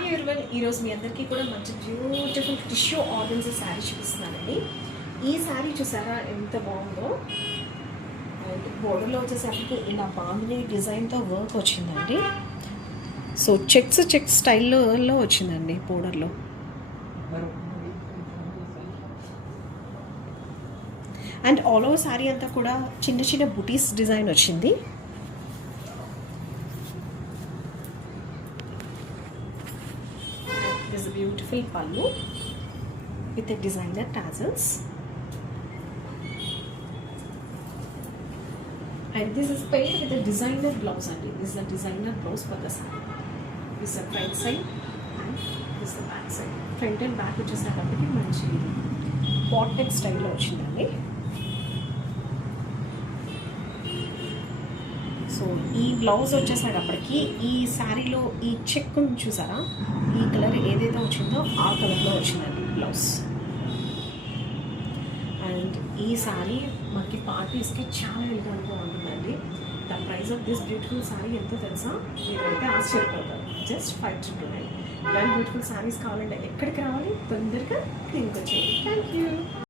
Hi everyone, ఈరోజు మీ అందరికీ కూడా మంచి బ్యూటిఫుల్ టిష్యూ ఆర్గన్జా శారీ చూపిస్తున్నానండి. ఈ శారీ చూసారా ఎంత బాగుందో. బోర్డర్లో వచ్చేసరికి ఇలా బాగుంది డిజైన్తో వర్క్ వచ్చిందండి. సో చెక్స్ స్టైల్లో వచ్చిందండి బోర్డర్లో. అండ్ ఆల్ ఓవర్ శారీ అంతా కూడా చిన్న చిన్న బుటీస్ డిజైన్ వచ్చింది. This is a beautiful pallu with a designer tassels, and this is paired with a designer blouse. And this is a designer blouse for the saree. This is the front side and this is the back side. Front and back which is a very manchi bottom style lo vachindandi. So ఈ blouse వచ్చేసేటప్పటికి ఈ శారీలో ఈ check చూసారా, ఈ colour ఏదైతే వచ్చిందో ఆ కలర్లో వచ్చిందండి బ్లౌజ్. అండ్ ఈ శారీ మనకి పార్టీస్కి చాలా ఎలిగెంట్గా ఉంటుందండి. The price of this beautiful sari ఎంతో తెలుసా? మీరైతే ఆశ్చర్యపోతారు. జస్ట్ 529. ఇలాంటి బ్యూటిఫుల్ శారీస్ కావాలంటే ఎక్కడికి రావాలి? తొందరగా దీనికి వచ్చేయండి. Thank you.